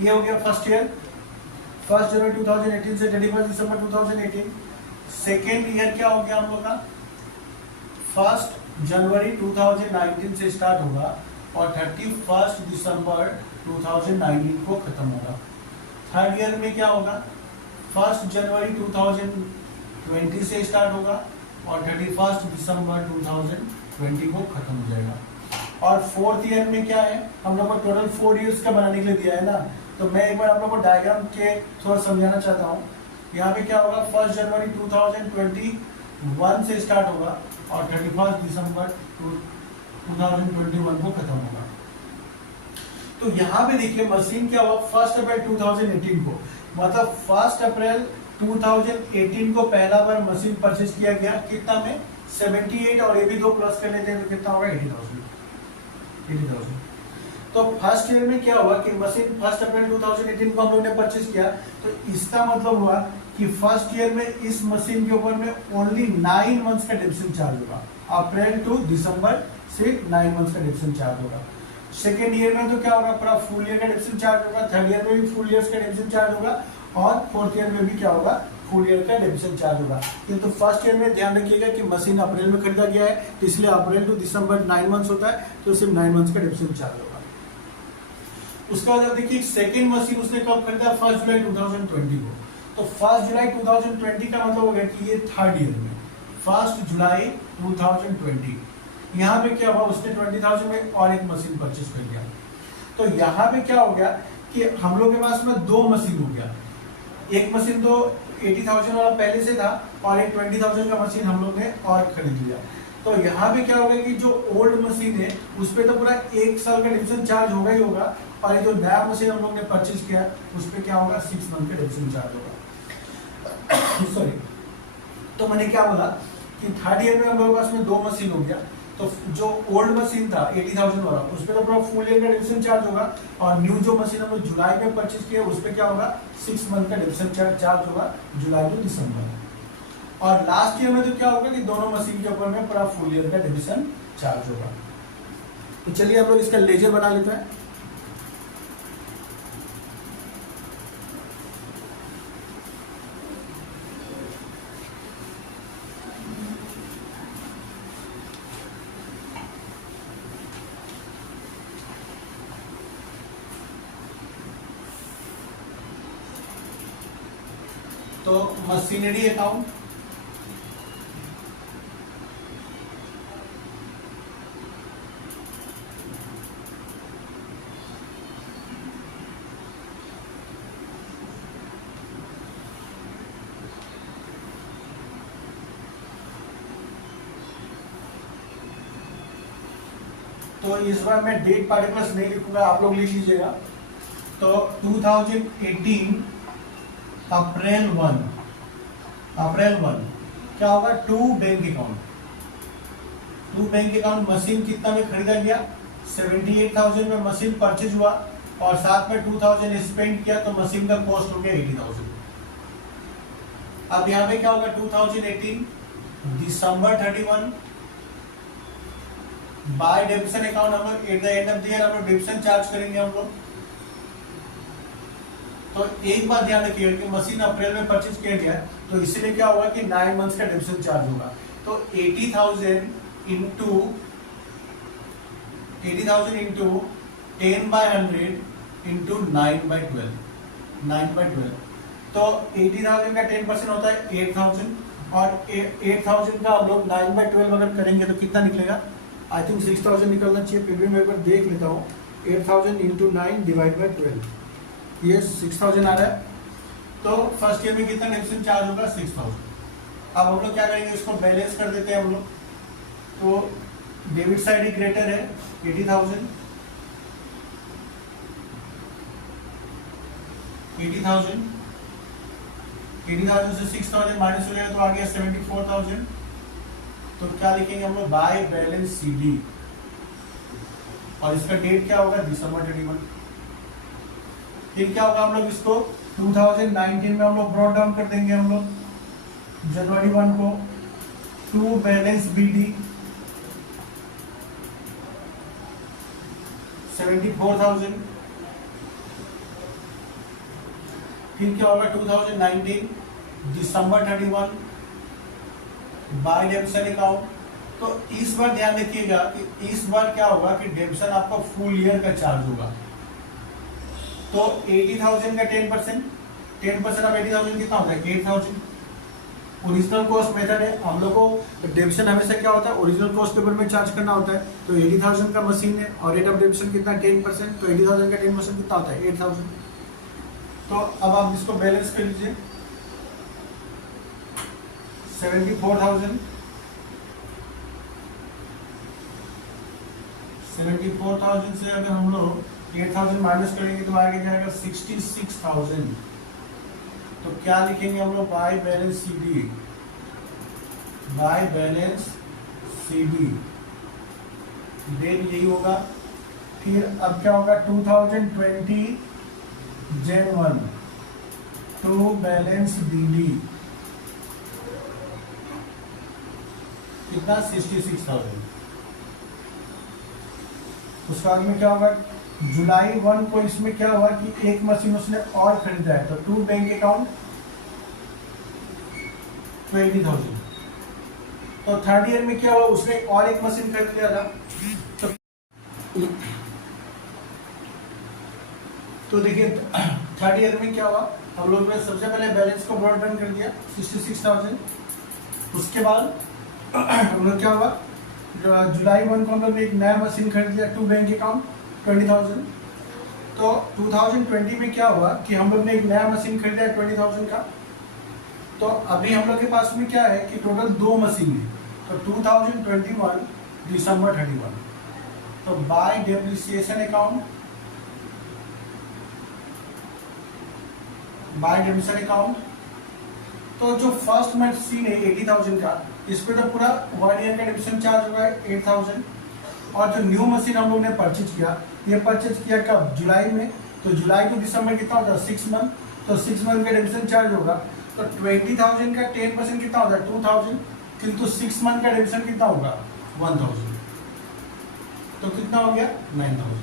ये हो गया फर्स्ट ईयर। 1 जनवरी 2018 से 31 दिसंबर 2018। सेकेंड ईयर क्या हो गया हम लोग का 1 जनवरी 2019 से स्टार्ट होगा और 31 दिसंबर 2019 को खत्म होगा। थर्ड ईयर में क्या होगा 1 जनवरी 2020 से स्टार्ट होगा और 31 दिसंबर 2020 को खत्म हो जाएगा। और फोर्थ ईयर में क्या है, हम लोग को टोटल 4 इयर्स का बनाने के लिए दिया है ना, तो मैं एक बार आप लोग को डायग्राम के थोड़ा समझाना चाहता हूँ। यहाँ पे क्या होगा 1 जनवरी 2021 से स्टार्ट होगा और 31 दिसंबर 2021 को खत्म होगा। तो यहाँ पे देखिए मशीन क्या हुआ 1 अप्रैल 2018 को, मतलब 1 अप्रैल 2018 को पहला बार मशीन परचेज किया गया, कितना में 78, और ये भी 2 प्लस कर लेते हैं तो कितना होगा 80,000। तो फर्स्ट ईयर में क्या हुआ कि मशीन 1 अप्रैल 2018 को हम लोग ने परचेज किया, तो इसका मतलब हुआ कि फर्स्ट ईयर में इस मशीन के ऊपर में ओनली 9 मंथ्स का डेप्रिसिएशन चार्ज होगा, अप्रैल टू दिसंबर से 9 मंथ्स का डेप्रिसिएशन चार्ज होगा। सेकेंड ईयर में तो क्या होगा पूरा फुल ईयर का डेप्रिसिएशन चार्ज होगा, थर्ड ईयर में भी फुल ईयर का डेप्रिसिएशन चार्ज होगा, और फोर्थ ईयर में भी क्या होगा फुल ईयर का डेप्रिसिएशन चार्ज होगा। किंतु फर्स्ट ईयर में ध्यान रखिएगा कि मशीन अप्रैल में खरीदा गया है, तो इसलिए अप्रैल टू दिसंबर 9 मंथ्स होता है, तो सिर्फ 9 मंथ्स का डेप्रिसिएशन चार्ज होगा। उसके बाद देखिए सेकेंड मशीन उसने कब खरीदा 1 जुलाई 2020 को, तो 1 जुलाई 2020 का मतलब हो गया कि ये थर्ड ईयर में 1 जुलाई 2020। यहाँ पे क्या हुआ उसने 20,000 में और एक मशीन परचेज कर लिया। तो यहाँ पे क्या हो गया कि हम लोग के पास में 2 मशीन हो गया, एक मशीन तो 80,000 वाला पहले से था और एक 20,000 का मशीन हम लोग ने और खरीद लिया। तो यहाँ पे क्या होगा कि जो ओल्ड मशीन है उस पर तो पूरा 1 साल का डेप्रिसिएशन चार्ज होगा ही होगा, और ये जो नया मशीन हम लोग ने परचेज किया उस पर क्या होगा 6 मंथ का डेप्रिसिएशन चार्ज होगा। सॉरी, तो मैंने क्या बोला कि थर्ड ईयर में हम लोग के पास में 2 मशीन हो गया, तो तो जो ओल्ड मशीन था 80,000 वाला, उसमें तो पूरा फुल ईयर का डिविजन चार्ज होगा, और न्यू जो मशीन हम लोग जुलाई में परचेज किया उस पर क्या होगा 6 मंथ का डिविजन चार्ज होगा, जुलाई टू दिसंबर। और लास्ट ईयर में तो क्या होगा कि दोनों मशीन के ऊपर में पूरा फुल ईयर का डिविजन चार्ज होगा। तो चलिए हम लोग इसका लेजर बना लेते हैं। तो मशीनरी अकाउंट, तो इस बार मैं डेट पार्टिकुलर्स नहीं लिखूंगा, आप लोग लिख लीजिएगा। तो 2018 अप्रैल 1 क्या होगा, टू बैंक अकाउंट मशीन कितना में खरीदा गया, 78,000 में मशीन परचेज हुआ, और साथ में 2,000 स्पेंड किया, तो मशीन का कॉस्ट हो गया 80,000। अब यहाँ पे क्या होगा, 2018 दिसंबर 31 बाय डेबिशन अकाउंट, हम लोग at the end of the year हम लोग डेबिशन चार्ज करेंगे हम लोग। तो एक बात ध्यान रखिएगा कि मशीन अप्रैल में परचेज किया गया, तो इसीलिए क्या होगा कि 9 मंथ्स का डेबिशन चार्ज होगा। तो 80,000 इंटू 10/100 इंटू 9/12। तो 80,000 का 10% होता है 8,000, और 8,000 का हम लोग 9/12 अगर करेंगे तो कितना निकलेगा, आई थिंक 6,000 निकलना चाहिए, फिर भी मैं एक बार देख लेता हूँ। 8,000 इंटू 9 डिवाइड बाई 12, ये 6,000 आ रहा है। तो फर्स्ट ईयर में कितना डेबिशन चार्ज होगा, 6,000। अब हम लोग क्या करेंगे, इसको बैलेंस कर देते हैं हम लोग। तो डेबिट साइड ही ग्रेटर है 80,000 से 6,000 माइनस हो जाएगा, तो आ गया 74,000। तो क्या लिखेंगे हम लोग, बाय बैलेंस CD, और इसका डेट क्या होगा, दिसंबर 31। फिर क्या होगा, हम लोग इसको 2019 में हम लोग ब्रॉड डाउन कर देंगे हम लोग जनवरी 1 को, टू बैलेंस BD 74,000। फिर क्या होगा, 2019 दिसंबर 31 बाय डेबिशन अकाउंट। तो इस बार ध्यान रखिएगा कि इस बार क्या होगा कि डेबिशन आपका फुल ईयर का चार्ज होगा। तो 80,000 का 10% ऑफ 80,000 कितना होता है, 8,000। ओरिजिनल कॉस्ट मेथड है, हम लोग को डेबिशन हमेशा क्या होता है, ओरिजिनल कॉस्ट पेपर में चार्ज करना होता है। तो 80,000 का मशीन है और रेट ऑफ डेबिशन कितना, 10%, तो 80,000 का 10% कितना होता है, 8,000। तो अब आप इसको बैलेंस कर लीजिए, 74,000 से अगर हम लोग 8,000 माइनस करेंगे तो आगे जाएगा 66,000। तो क्या लिखेंगे हम लोग, बाय बैलेंस CD, डेट यही होगा। फिर अब क्या होगा, 2020 Jan 1 टू बैलेंस DD कितना, 66,000। उसके बाद में क्या होगा, जुलाई 1 को इसमें क्या हुआ कि एक मशीन उसने और खरीदा है, तो टू बैंक अकाउंट 20,000। तो थर्ड ईयर में क्या हुआ, उसने और एक मशीन खरीद लिया था। तो देखिए थर्ड ईयर में क्या हुआ, हम लोग ने सबसे पहले बैलेंस को ब्रॉड डाउन कर दिया 66,000। उसके बाद हम लोग क्या हुआ, जुलाई 1 को हम लोग ने एक नया मशीन खरीद लिया, टू बैंक अकाउंट 20,000। तो 2020 में क्या हुआ कि हम लोग ने एक नया मशीन खरीदा है 20,000 का। तो अभी हम लोग के पास में क्या है कि टोटल 2 मशीन है, तो 2021 दिसंबर 31। तो बाय डेप्रिसिएशन अकाउंट, तो जो फर्स्ट मशीन है 80,000 का, इस पे तो पूरा 1 ईयर का डिप्रेशन चार्ज होगा 8000। और जो न्यू मशीन हम लोग ने परचेज किया, ये परचेज किया कब? जुलाई में। तो जुलाई टू दिसंबर कितना होता है? 6 मंथ। तो 6 मंथ का डिप्रेशन चार्ज होगा, तो 20,000 का 10% कितना होता है? 2000। किंतु 6 मंथ का डिप्रेशन कितना होगा? 1000। तो कितना हो गया? 9000।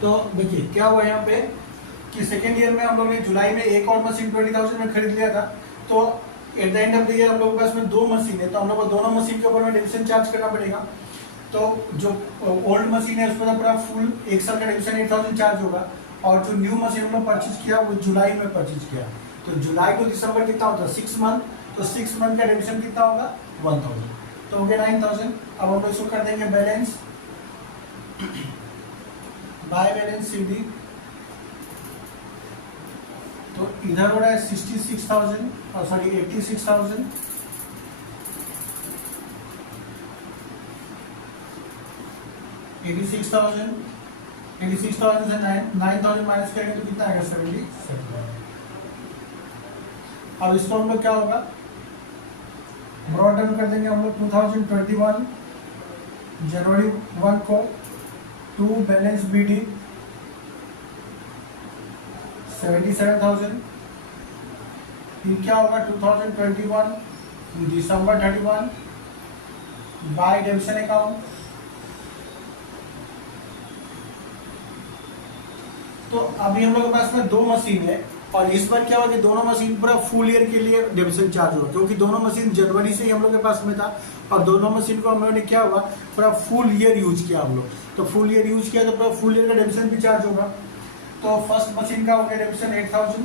तो देखिए क्या हुआ यहाँ पे कि सेकेंड ईयर में हम लोग ने जुलाई में एक और मशीन 20,000 में खरीद लिया था। तो at the end of the year हम लोग के पास में 2 मशीन है, तो हम लोग को दोनों मशीन के ऊपर में डिविजन चार्ज करना पड़ेगा। तो जो ओल्ड मशीन है उस पर पूरा फुल 1 साल का डिविजन 8000 चार्ज होगा, और जो न्यू मशीन हम लोग परचेज किया वो जुलाई में परचेज किया। तो जुलाई टू दिसंबर कितना होता है? 6 मंथ। तो 6 मंथ का डिविजन कितना होगा? 1000। तो हो गया 9000। अब हम लोग इसको कर देंगे बैलेंस बाय बैलेंस सीडी। तो इधर हो रहा है 66,000 और सॉरी 86,000, 86,000 से 9,000 माइनस करेंगे तो कितना आएगा? 77। अब इसको हम लोग क्या होगा? ब्रॉड डाउन कर देंगे हम लोग 2021 जनवरी 1 को टू बैलेंस बीडी 77,000। फिर क्या होगा? 2021 दिसंबर 31 बाय डिविजन अकाउंट। तो अभी हम लोग के पास में 2 मशीन है, और इस बार क्या हुआ कि दोनों मशीन पूरा फुल ईयर के लिए डिविजन चार्ज हुआ, क्योंकि दोनों मशीन जनवरी से ही हम लोग के पास में था, और दोनों मशीन को हम लोगों ने क्या हुआ पूरा फुल ईयर यूज किया हम लोग। तो फुल ईयर यूज किया तो पूरा फुल ईयर का डिविजन भी चार्ज होगा। तो फर्स्ट मशीन का हो गया डिविजन 8000,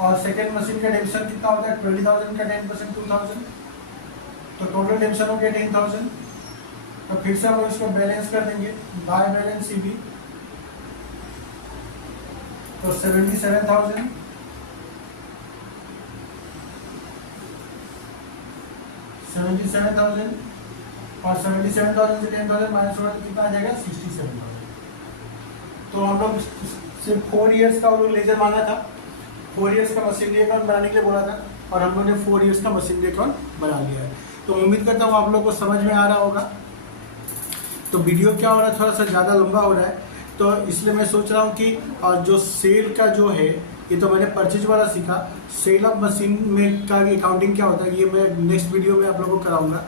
और सेकेंड मशीन का डिविजन कितना होता है? 20,000 का 10% 2000। तो टोटल डिविजन हो गया 10,000। तो फिर से हम लोग इसको बैलेंस कर देंगे बाय बैलेंस सीबी। तो 77,000 और 77,000 से 10,000 माइनस होगा तो कितना आ जाएगा? 67,000। तो हम लोग सिर्फ 4 इयर्स का लोग लेजर मांगा था, 4 इयर्स का मशीनरी अकाउंट बनाने के लिए बोला था, और हम लोग ने 4 इयर्स का मशीनरी अकाउंट बना लिया है। तो उम्मीद करता हूँ आप लोग को समझ में आ रहा होगा। तो वीडियो क्या हो रहा है, थोड़ा सा ज़्यादा लंबा हो रहा है, तो इसलिए मैं सोच रहा हूँ कि जो सेल का जो है, ये तो मैंने परचेज वाला सीखा, सेल ऑफ मशीन में का अकाउंटिंग क्या होता है ये मैं नेक्स्ट वीडियो में आप लोगों को कराऊंगा।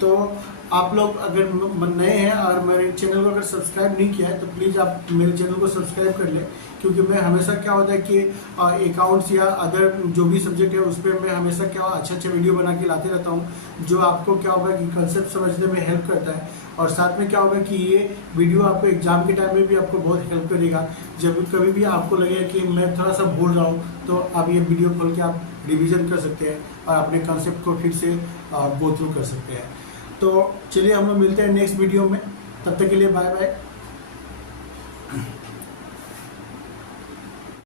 तो आप लोग अगर नए हैं और मेरे चैनल को अगर सब्सक्राइब नहीं किया है तो प्लीज़ आप मेरे चैनल को सब्सक्राइब कर लें, क्योंकि मैं हमेशा क्या होता है कि अकाउंट्स या अदर जो भी सब्जेक्ट है उस पर मैं हमेशा क्या अच्छे वीडियो बना के लाते रहता हूँ, जो आपको क्या होगा कि कंसेप्ट समझने में हेल्प करता है। और साथ में क्या होगा कि ये वीडियो आपको एग्जाम के टाइम में भी आपको बहुत हेल्प करेगा। जब कभी भी आपको लगेगा कि मैं थोड़ा सा भूल रहा हूँ तो आप ये वीडियो खोल के आप रिवीजन कर सकते हैं और अपने कंसेप्ट को फिर से गो थ्रू कर सकते हैं। तो चलिए हम लोग मिलते हैं नेक्स्ट वीडियो में, तब तक के लिए बाय बाय।